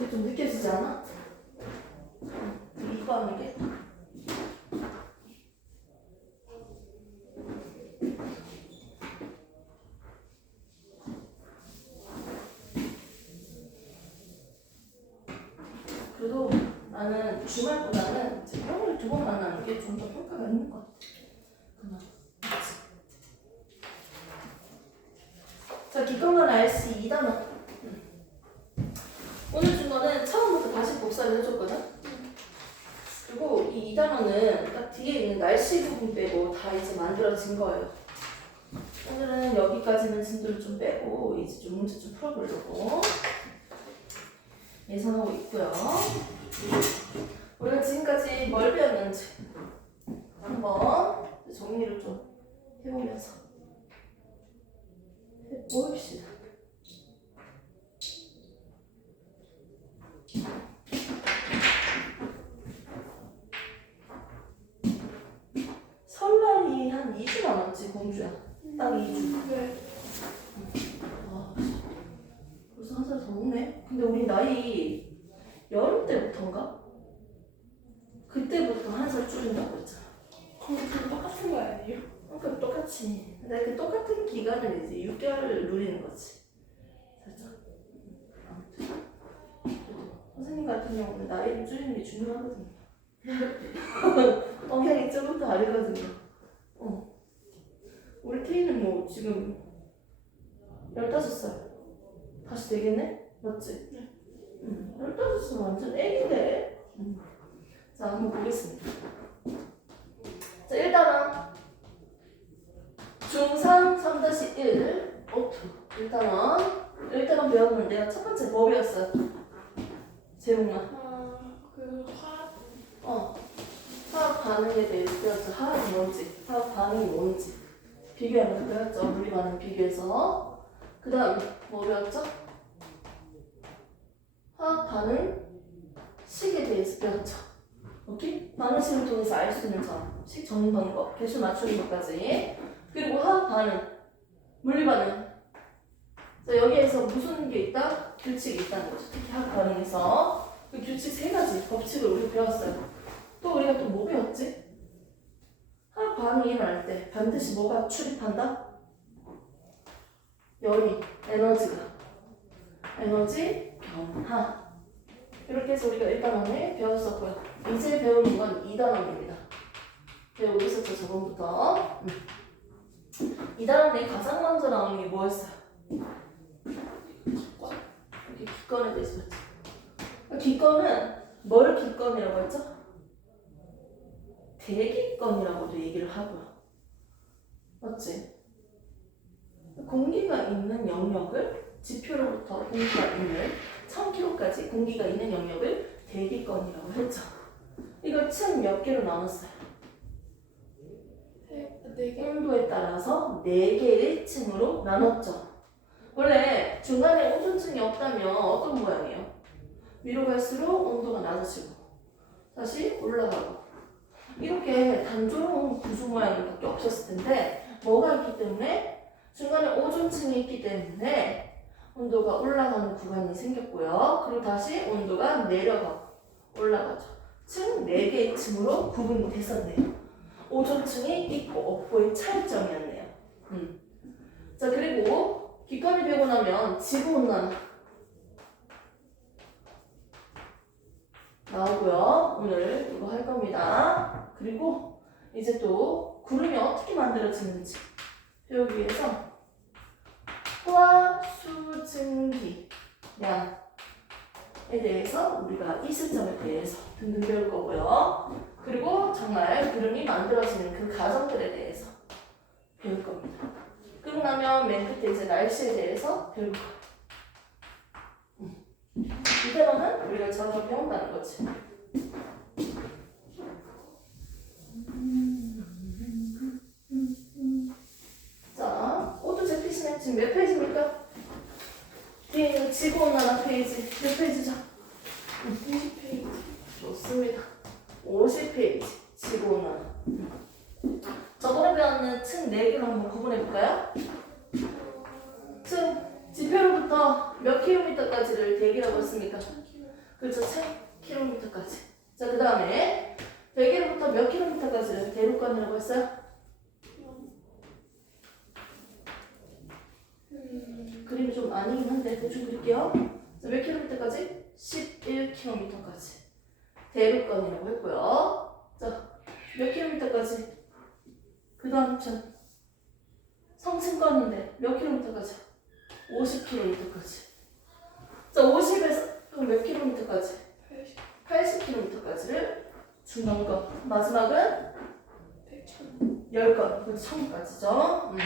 그게 좀 느껴지지 않아? 이거 하는 게? 그래도 나는 주말보다는 평일 2번 만나는 게 좀 더 효과가 있는 것 같아. 그만. 자, 기권만 RC 2단원. 오늘 준 거는 처음부터 다시 복사를 해줬거든? 그리고 이 2단원은 딱 뒤에 있는 날씨 부분 빼고 다 이제 만들어진 거예요. 오늘은 여기까지는 진도를 좀 빼고 이제 좀 문제 좀 풀어보려고 예상하고 있고요. 우리가 지금까지 뭘 배웠는지 한번 정리를 좀 해보면서 해봅시다. 설날이 한 2주 남았지, 공주야. 딱 2주. 네. 아, 벌써 한 살 더 먹네. 근데 우리 나이 여름 때부터인가? 그때부터 한 살 줄인다고 했잖아. 근데 그거 똑같은 거 아니에요? 그러니까 똑같이. 근데 그 똑같은 기간을 이제 6개월 누리는 거지. 살짝. 아무튼. 선생님 같은 경우는 나이를 줄이는 게 중요하거든요. 성향이 조금 더 다르거든요. 우리 태희는 뭐 지금 15살. 다시 되겠네? 맞지? 네. 15살 완전 애기인데. 자, 한번 보겠습니다. 자, 일단은 중3 3-1 오투. 일단은 배웠는데 내가 첫 번째 뭐 배웠어요? 재웅아. 화학 반응에 대해서 배웠죠. 화학이 뭔지, 화학 반응이 뭔지 비교하면서 배웠죠. 물리 반응 비교해서. 그 다음 뭐 배웠죠? 화학 반응 식에 대해서 배웠죠. 오케이? 반응식을 통해서 알 수 있는 점, 식 정리 방법, 개수 맞추는 것까지. 그리고 화학 반응, 물리 반응. 자, 여기에서 무슨 게 있다? 규칙이 있다는 거죠. 특히 화학 반응에서 그 규칙 3가지 법칙을 우리 배웠어요. 또 우리가 또 뭐 배웠지? 화학 반응이 일어날 때 반드시 뭐가 출입한다? 열이, 에너지 변화. 이렇게 해서 우리가 1단원에 배웠었고요. 이제 배우는 건 2단원입니다. 배우고 있었죠, 저번부터. 2단원에 가장 먼저 나오는 게 뭐였어요? 이렇게 기권에 대해서 봤죠. 기권은 뭘 기권이라고 했죠? 대기권이라고도 얘기를 하고요. 맞지? 공기가 있는 영역을 지표로부터 공기가 있는 1000km까지 공기가 있는 영역을 대기권이라고 했죠. 이걸 층 몇 개로 나눴어요? 4개? 온도에 따라서 4개의 층으로 나눴죠. 원래 중간에 오존층이 없다면 어떤 모양이에요? 위로 갈수록 온도가 낮아지고 다시 올라가고 이렇게 단조로운 구조 모양밖에 없었을 텐데 뭐가 있기 때문에 중간에 오존층이 있기 때문에 온도가 올라가는 구간이 생겼고요. 그리고 다시 온도가 내려가고 올라가죠. 층 4개의 층으로 구분이 됐었네요. 오존층이 있고 없고의 차이점이었네요. 자, 그리고 기권이 되고 나면 지구온난화 나오고요. 오늘 이거 할 겁니다. 그리고 이제 또 구름이 어떻게 만들어지는지 배우기 위해서 호화수증기 양에 대해서 우리가 이슬점에 대해서 등등 배울 거고요. 그리고 정말 구름이 만들어지는 그 과정들에 대해서 배울 겁니다. 그러고 나면 맨 끝에 이제 날씨에 대해서 배울 거예요. 이대로는 우리가 저렇게 배운다는 거지. 자, 오토제 피시네. 지금 몇 페이지입니까? 뒤에 있는 지구온난화 페이지 몇 페이지죠? 20페이지. 좋습니다. 50페이지 지구온난화. 저번에 배웠는 층 4개로 한번 구분해볼까요? 층 지표로부터 몇 킬로미터까지를 대기라고 했습니까? 그렇죠. 1000km까지. 자, 그 다음에 100km부터 몇 킬로미터까지를 대륙간이라고 했어요? 그림이 좀 아니긴 한데 대충 그릴게요. 자, 몇 킬로미터까지? 11km까지 대륙간이라고 했고요. 자, 몇 킬로미터까지? 그 다음 성층권인데 몇 킬로미터까지? 50km까지. 자, 50에서 그럼 몇 킬로미터까지? 80km까지를 중간권. 마지막은 10건, 1000까지죠.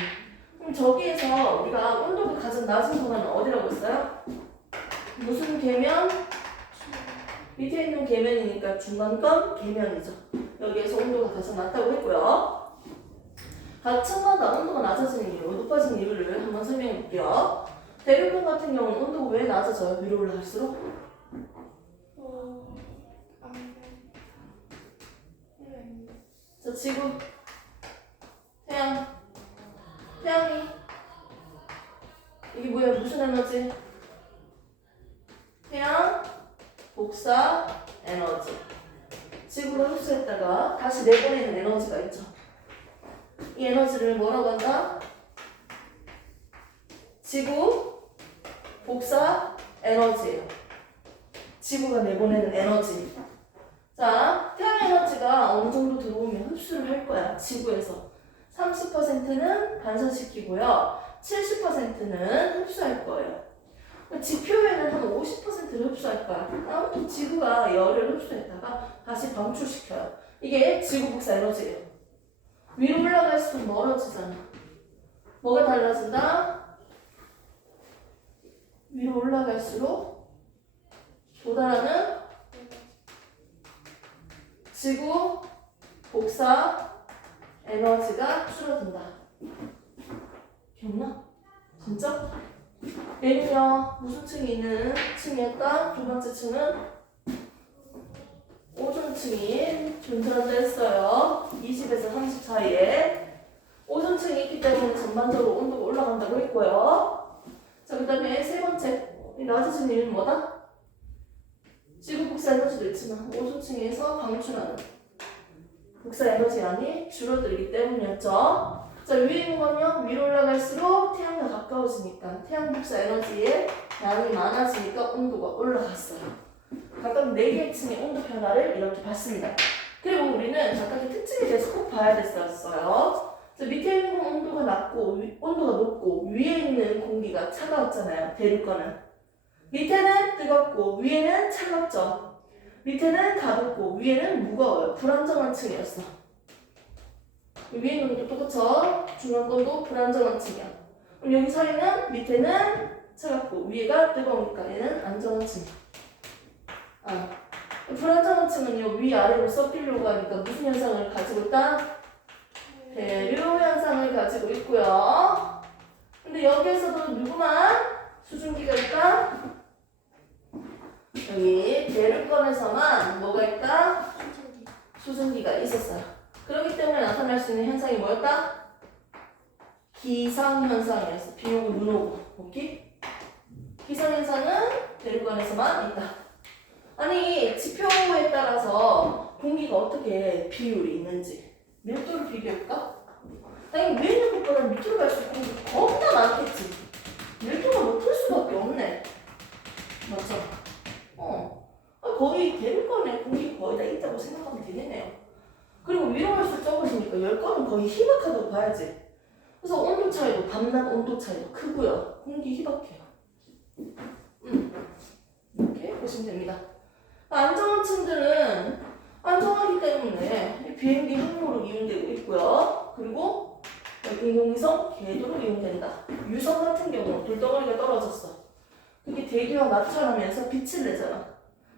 그럼 저기에서 우리가 온도가 가장 낮은 공간은 어디라고 했어요? 무슨 계면? 밑에 있는 계면이니까 중간권 계면이죠. 여기에서 온도가 가장 낮다고 했고요. 각 층마다 온도가 낮아지는 이유, 높아지는 이유를 한번 설명해 볼게요. 대륙간 같은 경우는 온도가 왜 낮아져요? 위로 올라갈수록? 자, 지구, 태양, 태양이 이게 뭐야? 무슨 에너지? 태양, 복사, 에너지. 지구로 흡수했다가 다시 내보내는 에너지가 있죠. 이 에너지를 뭐라고 한다? 지구, 복사, 에너지예요. 지구가 내보내는 에너지. 자, 태양 에너지가 어느 정도 들어오면 흡수를 할 거야. 지구에서 30%는 반사시키고요. 70%는 흡수할 거예요. 지표에는 한 50%를 흡수할 거야. 아무튼 지구가 열을 흡수했다가 다시 방출시켜요. 이게 지구 복사 에너지예요. 위로 올라갈수록 멀어지잖아. 뭐가 달라진다? 위로 올라갈수록 도달하는 지구 복사 에너지가 줄어든다. 기억나? 진짜? 얘는요, 무슨 층이 있는 층이었다? 두 번째 층은 오존층이 존재한다 했어요. 20에서 30 사이에. 오존층이 있기 때문에 전반적으로 온도가 올라간다고 했고요. 자, 그 다음에 세 번째. 낮아진 이유는 뭐다? 지구 복사 에너지도 있지만 오존층에서 방출하는 복사 에너지 양이 줄어들기 때문이었죠. 자, 위에 있는 건요, 위로 올라갈수록 태양과 가까워지니까 태양 복사 에너지의 양이 많아지니까 온도가 올라갔어요. 각각 4개의 층의 온도 변화를 이렇게 봤습니다. 그리고 우리는 각각의 특징에 대해서 꼭 봐야 됐었어요. 자, 밑에 있는 건 온도가 낮고 온도가 높고 위에 있는 공기가 차가웠잖아요. 대륙권은. 밑에는 뜨겁고 위에는 차갑죠. 밑에는 가볍고 위에는 무거워요. 불안정한 층이었어. 위에 있는 것도 똑같죠? 중간권도 불안정한 층이야. 그럼 여기 사이는 밑에는 차갑고 위에가 뜨거우니까 얘는 안정한 층이야. 불안정한 층은요, 위아래로 섞이려고 하니까 무슨 현상을 가지고 있다? 대류 현상을 가지고 있고요. 근데 여기에서도 누구만 수증기가 있다? 여기 대륙권에서만 뭐가 있다? 수증기가 있었어요. 그렇기 때문에 나타날 수 있는 현상이 뭐였다? 기상현상이었어. 비 오고 눈 오고. 오케이? 기상현상은 대륙권에서만 있다. 아니, 지표에 따라서 공기가 어떻게 비율이 있는지 밀도를 비교해볼까? 아니, 위에 있는 것보다 밑으로 갈수록 공기가 겁나 많겠지. 밀도가 높을 수밖에 없네. 맞죠? 거의 대륙권에 공기가 거의 다 있다고 생각하면 되겠네요. 그리고 위로 갈수록 적어지니까 열권은 거의 희박하다고 봐야지. 그래서 온도 차이도, 밤낮 온도 차이도 크고요. 공기 희박해요. 이렇게 보시면 됩니다. 안정한 층들은 안정하기 때문에 비행기 항로로 이용되고 있고요. 그리고 인공위성 궤도로 이용된다. 유성 같은 경우는 돌덩어리가 떨어졌어. 그게 대기와 마찰하면서 빛을 내잖아.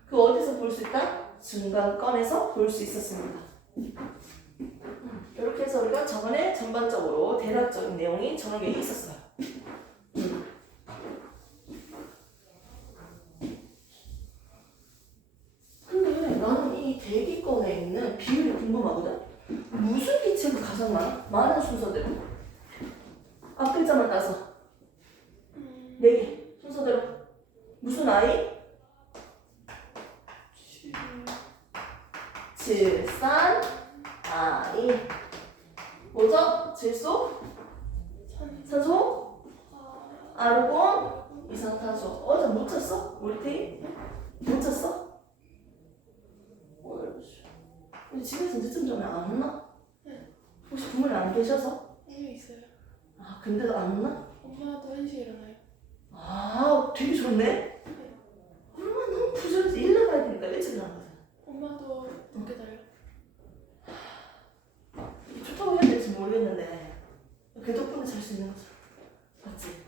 그 어디서 볼 수 있다? 중간권에서 볼 수 있었습니다. 이렇게 해서 우리가 저번에 전반적으로 대략적인 내용이 저녁에 있었어요. 근데 나는 이 대기권에 있는 비율이 궁금하거든? 무슨 기체가 가장 많아? 많은 순서대로. 앞 글자만 따서. 4개. 순서대로. 무슨 아이? 질산, 아인. 뭐죠? 질소, 산소, 아르곤, 이산화탄소. 어제 못 쳤어? 우리 팀? 못 쳤어? 우리 집에서 늦은 점에 안 왔나? 네. 혹시 부모님 안 계셔서? 오늘 있어요. 아 근데도 안 왔나? 엄마도 1시에 일어나요. 아 되게 좋네? 엄마 너무 부지런해서 일 나가야 되니까 일찍 일어나거든. 엄마도 늦게 자요. 좋다고 해야 될지 모르겠는데 그 덕분에 잘 수 있는 거죠. 맞지?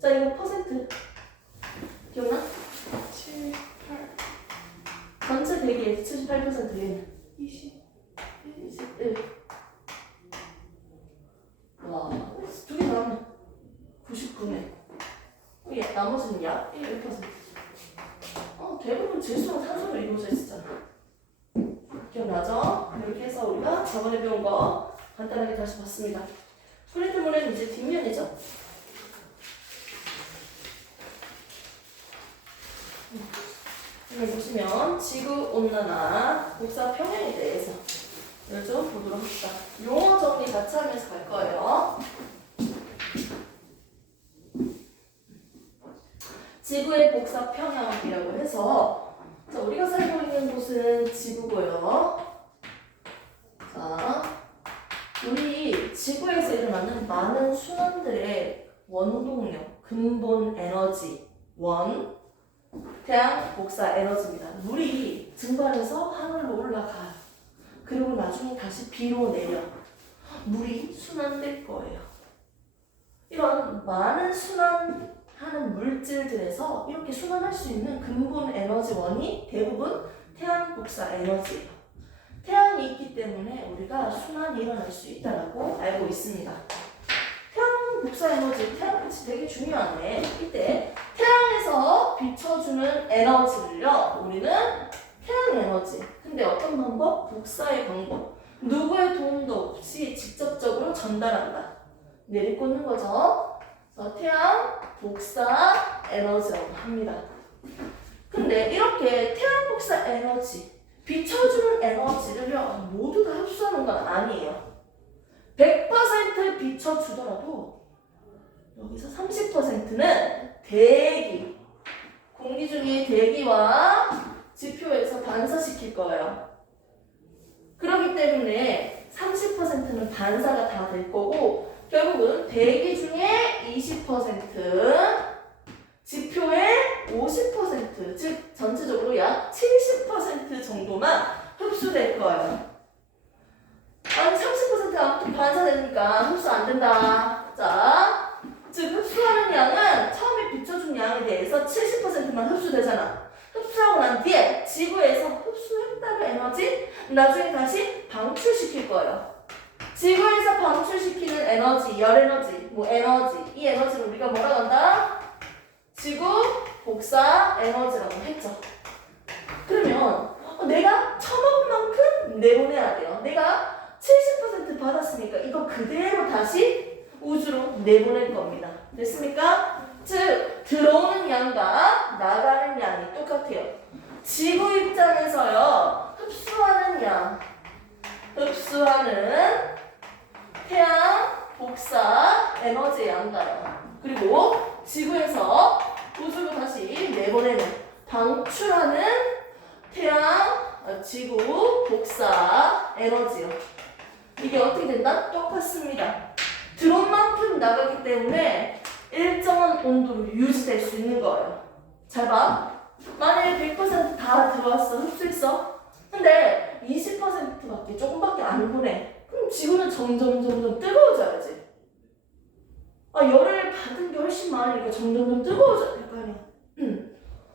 자 이거 퍼센트 기억나? 7, 8, 전체 대기에서 78%인 20. 21. 와, 두 개 나왔네. 99네. 이게 나머지는 약 1%. 대부분 질소는 산소로 이루어져 있었잖아. 기억나죠? 이렇게 해서 우리가 저번에 배운 거 간단하게 다시 봤습니다. 프레드물은 이제 뒷면이죠. 오늘 보시면 지구온난화 복사 평형에 대해서 좀 보도록 합시다. 용어 정리 같이 하면서 갈 거예요. 지구의 복사 평형이라고 해서 자, 우리가 살고 있는 곳은 지구고요. 자, 우리 지구에서 일어나는 많은 순환들의 원동력, 근본 에너지, 원, 태양 복사 에너지입니다. 물이 증발해서 하늘로 올라가요. 그리고 나중에 다시 비로 내려 물이 순환될 거예요. 이런 많은 순환하는 물질들에서 이렇게 순환할 수 있는 근본 에너지원이 대부분 태양 복사 에너지예요. 태양이 있기 때문에 우리가 순환이 일어날 수 있다고 알고 있습니다. 태양 복사 에너지, 태양빛이 되게 중요하네. 이때 태양에서 비춰주는 에너지를요, 우리는 태양 에너지. 근데 어떤 방법? 복사의 방법. 누구의 도움도 없이 직접적으로 전달한다. 내리꽂는 거죠. 그래서 태양 복사 에너지라고 합니다. 근데 이렇게 태양 복사 에너지, 비춰주는 에너지를요, 모두 다 흡수하는 건 아니에요. 100% 비춰주더라도 여기서 30%는 대기, 공기 중의 대기와 지표에서 반사시킬 거예요. 그렇기 때문에 30%는 반사가 다 될 거고 결국은 대기 중에 20%, 지표의 50%, 즉 전체적으로 약 70% 정도만 흡수될 거예요. 아니 30% 아무튼 반사되니까 흡수 안 된다. 자, 즉 흡수하는 양은 처음에 비춰준 양에 대해서 70%만 흡수되잖아. 흡수하고 난 뒤에 지구에서 흡수했다는 에너지 나중에 다시 방출시킬 거예요. 지구에서 방출시키는 에너지, 열 에너지, 뭐 에너지, 이 에너지를 우리가 뭐라고 한다? 지구 복사 에너지라고 했죠. 그러면 내가 처먹은 만큼 내보내야 돼요. 내가 70% 받았으니까 이거 그대로 다시 우주로 내보낼 겁니다. 됐습니까? 즉 들어오는 양과 나가는 양이 똑같아요. 지구 입장에서요, 흡수하는 태양 복사 에너지 양가요. 그리고 지구에서 우주로 다시 내보내는 방출하는 태양 지구 복사 에너지요. 이게 어떻게 된다? 똑같습니다. 들어온 만큼 나가기 때문에 일정한 온도로 유지될 수 있는 거예요. 잘 봐. 만약에 100%다 들어왔어, 흡수했어. 근데 20%밖에 조금밖에 안 보내. 그럼 지구는 점점 뜨거워져야지. 열을 받은 게 훨씬 많으니까 점점 뜨거워져야 될 거 아니야.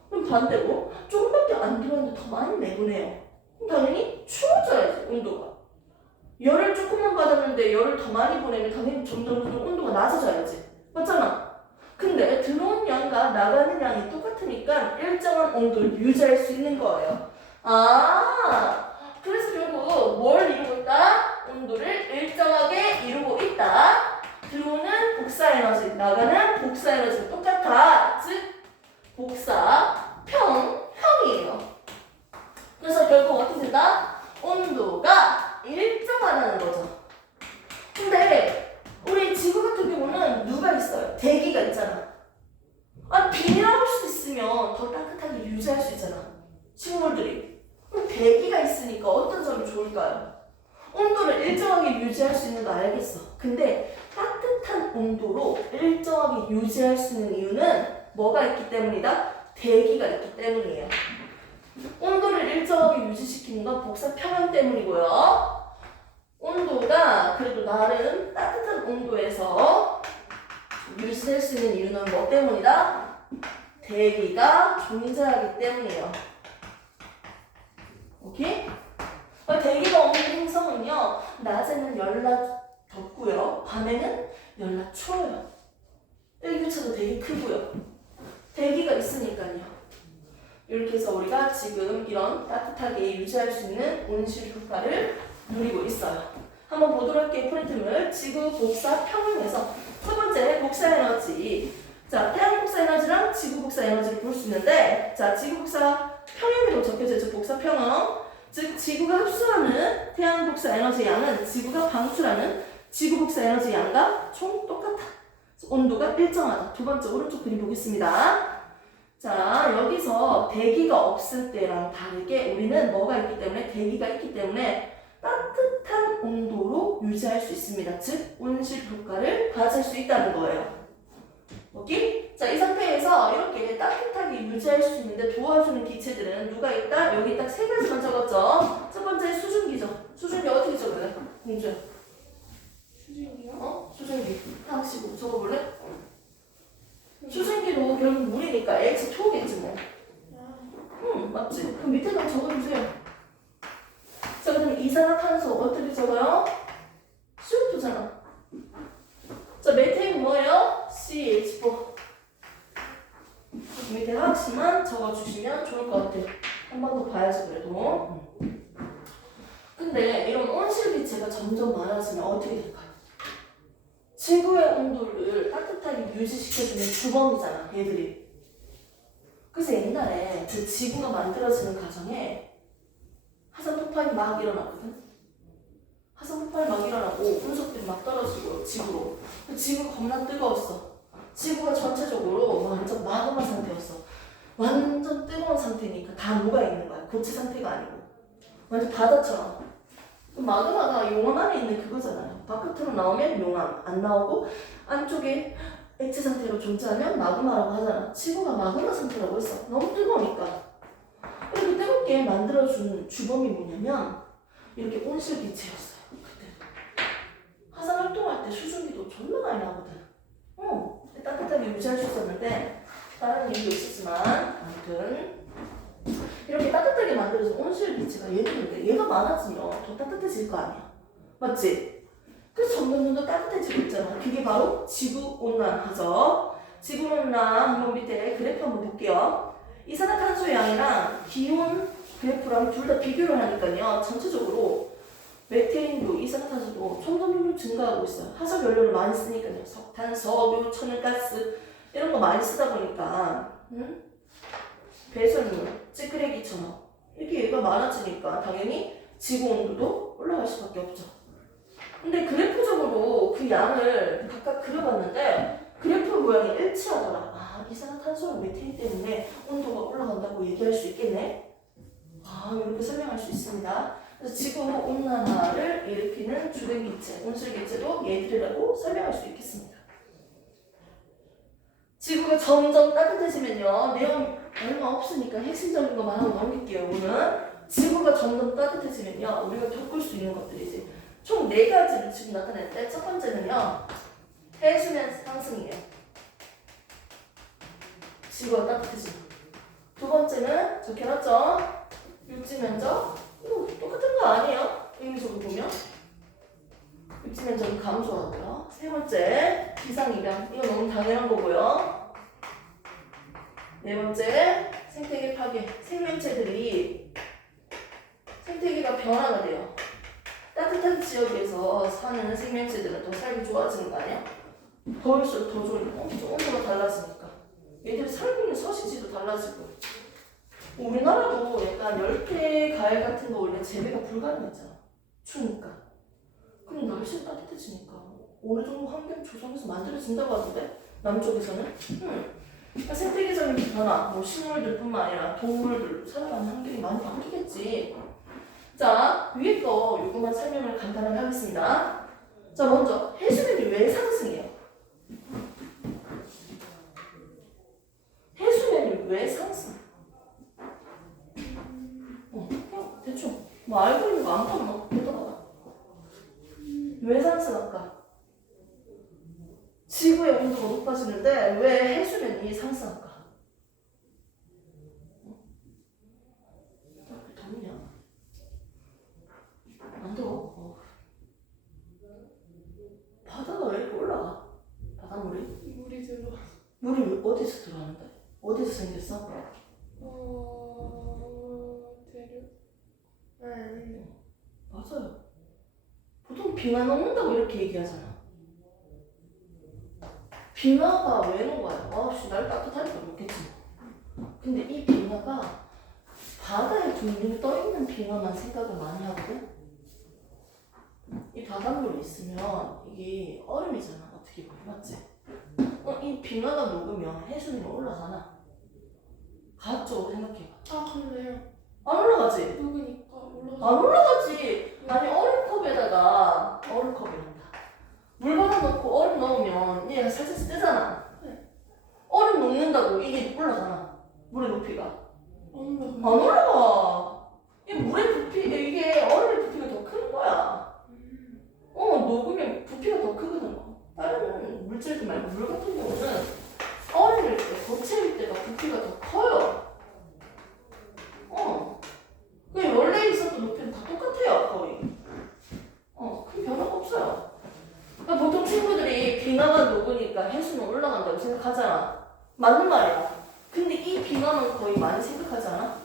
그럼 반대로 조금밖에 안 들어왔는데 더 많이 내보내요. 그럼 당연히 추워져야지, 온도가. 열을 조금만 받았는데 열을 더 많이 보내면 당연히 점점 온도가 낮아져야지. 맞잖아? 근데 들어온 양과 나가는 양이 똑같으니까 일정한 온도를 유지할 수 있는 거예요. 그래서 결국 뭘 이루고 있다? 온도를 일정하게 이루고 있다. 들어오는 복사 에너지, 나가는 복사 에너지가 똑같아. 즉 복사 평형이에요. 우리가 알겠어. 근데 따뜻한 온도로 일정하게 유지할 수 있는 이유는 뭐가 있기 때문이다? 대기가 있기 때문이에요. 온도를 일정하게 유지시키는 건 복사 평형 때문이고요. 온도가 그래도 나름 따뜻한 온도에서 유지할 수 있는 이유는 뭐 때문이다? 대기가 존재하기 때문이에요. 오케이? 대기가 없는 행성은요, 낮에는 연락 덥고요, 밤에는 연락 추워요. 일교차도 되게 크고요. 대기가 있으니까요. 이렇게 해서 우리가 지금 이런 따뜻하게 유지할 수 있는 온실 효과를 누리고 있어요. 한번 보도록 할게요. 프린트물 지구 복사 평형에서 첫 번째 복사 에너지. 자, 태양 복사 에너지랑 지구 복사 에너지를 볼 수 있는데, 자, 지구 복사 평형으로 적혀져 있죠. 복사 평형. 즉 지구가 흡수하는 태양 복사 에너지 양은 지구가 방출하는 지구 복사 에너지 양과 총 똑같아. 온도가 일정하다. 두 번째 오른쪽 그림 보겠습니다. 자, 여기서 대기가 없을 때랑 다르게 우리는 뭐가 있기 때문에, 대기가 있기 때문에 따뜻한 온도로 유지할 수 있습니다. 즉 온실 효과를 가질 수 있다는 거예요. 오케이? 자, 이 상태에서 이렇게 따뜻하게 유지할 수 있는데 도와주는 기체들은 누가 있다? 여기 딱 세 가지만 적었죠. 첫 번째 수증기죠. 수증기 어떻게 적어요? 공주야. 수증기요? 수증기. 하나씩 적어볼래? 수증기도 결국 물이니까 H2오겠지 뭐. 맞지? 그럼 밑에다 적어주세요. 자, 그럼 이산화탄소 어떻게 적어요? CO2잖아. 자, 메테인 뭐예요? CH4. 밑에 하나씩만 적어주시면 좋을 것 같아요. 한 번 더 봐야지 그래도. 근데 이런 온실기체가 점점 많아지면 어떻게 될까요? 지구의 온도를 따뜻하게 유지시켜주는 주범이잖아, 얘들이. 그래서 옛날에 그 지구가 만들어지는 과정에 화산폭발이 막 일어났거든. 화산폭발이 막 일어나고 운석들이 막 떨어지고 지구로. 지구가 겁나 뜨거웠어. 지구가 전체적으로 완전 마그마 상태였어. 완전 뜨거운 상태니까 다 녹아있는 거야. 고체 상태가 아니고. 완전 바다처럼. 마그마가 용암 안에 있는 그거잖아요. 바깥으로 나오면 용암, 안 나오고 안쪽에 액체 상태로 존재하면 마그마라고 하잖아. 지구가 마그마 상태라고 했어. 너무 뜨거우니까. 이렇게 뜨겁게 만들어준 주범이 뭐냐면 이렇게 온실기체였어요. 그때 화산 활동할 때 수증기도 존나 많이 나거든. 따뜻하게 유지할 수 있었는데 다른 이유도 있었지만 아무튼 이렇게 따뜻하게 만들어서 온실기체가 얘들인데 얘가 많아지면 더 따뜻해질 거 아니야. 맞지? 그래서 점점 더 따뜻해지고 있잖아. 그게 바로 지구온난화죠. 지구온난 한번 밑에 그래프 한번 볼게요. 이산화탄소의 양이랑 기온 그래프랑 둘 다 비교를 하니까요. 전체적으로 메테인도 이산화탄소도 점점 증가하고 있어요. 화석 연료를 많이 쓰니까요. 석탄, 석유, 천연가스 이런 거 많이 쓰다 보니까 배설물, 찌끄레기처럼 이렇게 얘가 많아지니까 당연히 지구 온도도 올라갈 수밖에 없죠. 근데 그래프적으로 그 양을 각각 그려봤는데 그래프 모양이 일치하더라. 아, 이산화탄소랑 메테인 때문에 온도가 올라간다고 얘기할 수 있겠네. 아, 이렇게 설명할 수 있습니다. 그래서 지구 온난화를 일으키는 주된 기체, 온실기체도 얘들이라고 설명할 수 있겠습니다. 지구가 점점 따뜻해지면요. 내용 얼마 없으니까 핵심적인 것만 하고 넘길게요. 오늘 지구가 점점 따뜻해지면요. 우리가 겪을 수 있는 것들이지. 총 4가지를 지금 나타냈는데 첫 번째는요. 해수면 상승이에요. 지구가 따뜻해지면. 두 번째는 적혀놨죠. 육지 면적. 이거 똑같은 거 아니에요? 의미적으로 보면. 육지 면적이 감소하고요. 세 번째 기상이변. 이거 너무 당연한 거고요. 네 번째 생태계 파괴. 생명체들이 생태계가 변화가 돼요. 따뜻한 지역에서 사는 생명체들은 더 살기 좋아지는 거 아니야? 더울수록 더 좋으니까 온도가 달라지니까 얘들이 살고 있는 서식지도 달라지고. 우리나라도 약간 열대 과일 같은 거 원래 재배가 불가능했잖아. 추우니까. 그럼 날씨가 따뜻해지니까 어느 정도 환경 조성해서 만들어진다고 하던데 남쪽에서는. 그러니까 생태계적인 변화, 뭐 식물들뿐만 아니라 동물들 살아가는 환경이 많이 바뀌겠지. 자, 위에 거 요거만 설명을 간단하게 하겠습니다. 자, 먼저 해수면이 왜 상승해요? 해수면이 왜 상승? 그냥 대충 뭐 알고 있는 거 아무거나 막 대답하라. 왜 상승할까? 지구의 온도가 높아지는데 왜 해수면이 상승할까? 더우냐? 안 더워. 바다가 왜 이렇게 올라가? 바닷물이? 물이 들어. 물이 어디서 들어가는데? 어디서 생겼어? 대륙? 아닌데. 맞아요. 보통 빙하 녹는다고 이렇게 얘기하잖아. 빙하가 왜 녹아요? 아씨, 날 따뜻하니까 녹겠지. 근데 이 빙하가 바다에 둥둥 떠있는 빙하만 생각을 많이 하거든? 이 바닷물이 있으면 이게 얼음이잖아. 어떻게 보면 맞지? 이 빙하가 녹으면 해수면이 올라가나? 가학적으로 생각해봐. 아, 그러네요. 안 올라가지? 녹으니까 올라가. 안 올라가지. 아니 얼음컵에다가 얼음컵이란다. 물 받아놓고 얼음 넣으면 얘가 살살 뜨잖아. 얼음 녹는다고 이게 올라가나? 물의 높이가 안 올라가. 이 물의 부피 이게 얼음의 부피가 더 큰 거야. 녹으면 부피가 더 크거든. 다른 물질들 말고 물 같은 경우는 얼음일 때, 고체일 때가 부피가 더 커요. 그냥 원래 있었던 높이는 다 똑같아요, 거의. 큰 변화가 없어요. 그러니까 보통 친구들이 빙하가 녹으니까 해수는 올라간다고 생각하잖아. 맞는 말이야. 근데 이 빙하는 거의 많이 생각하지 않아?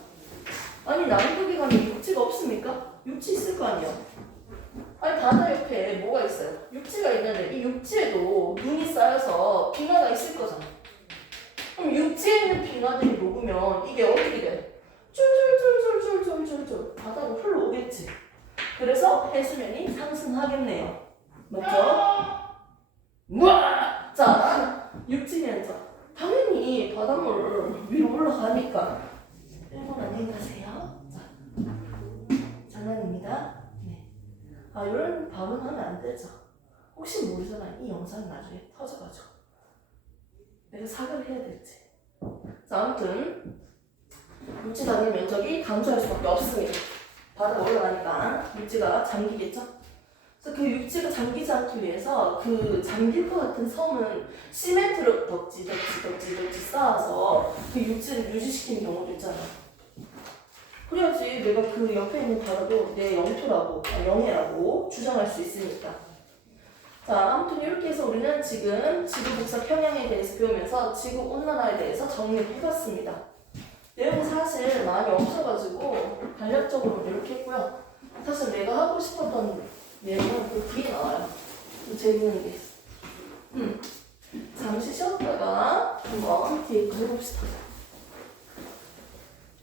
아니, 남극에 가면 육지가 없습니까? 육지 있을 거 아니야. 아니, 바다 옆에 뭐가 있어요? 육지가 있는데 이 육지에도 눈이 쌓여서 빙하가 있을 거잖아. 그럼 육지에 있는 빙하들이 녹으면 이게 어떻게 돼? 쫄쫄쫄쫄쫄쫄쫄 바다로 흘러오겠지. 그래서 해수면이 상승하겠네요. 맞죠? 우와! 자, 육지면적. 당연히 바닷물 위로 올라가니까 1번 안녕히 가세요. 자, 장난입니다. 네. 이런 발언하면 안 되죠. 혹시 모르잖아. 이 영상이 나중에 터져가지고 내가 사과를 해야 될지. 자, 아무튼 육지 단위 면적이 감소할 수밖에 없습니다. 바다가 올라가니까 육지가 잠기겠죠? 그래서 그 육지가 잠기지 않기 위해서 그 잠길 것 같은 섬은 시멘트를 덕지 쌓아서 그 육지를 유지시키는 경우도 있잖아. 그래야지 내가 그 옆에 있는 바다도 내 영토라고, 영해라고 주장할 수 있으니까. 자, 아무튼 이렇게 해서 우리는 지금 지구 북사 평양에 대해서 배우면서 지구 온난화에 대해서 정리를 해봤습니다. 내용이 사실 많이 없어가지고 간략적으로 이렇게 했고요. 사실 내가 하고 싶었던 내용은 그 뒤에 나와요. 재밌는 게. 잠시 쉬었다가 한번 뒤에 거 해봅시다.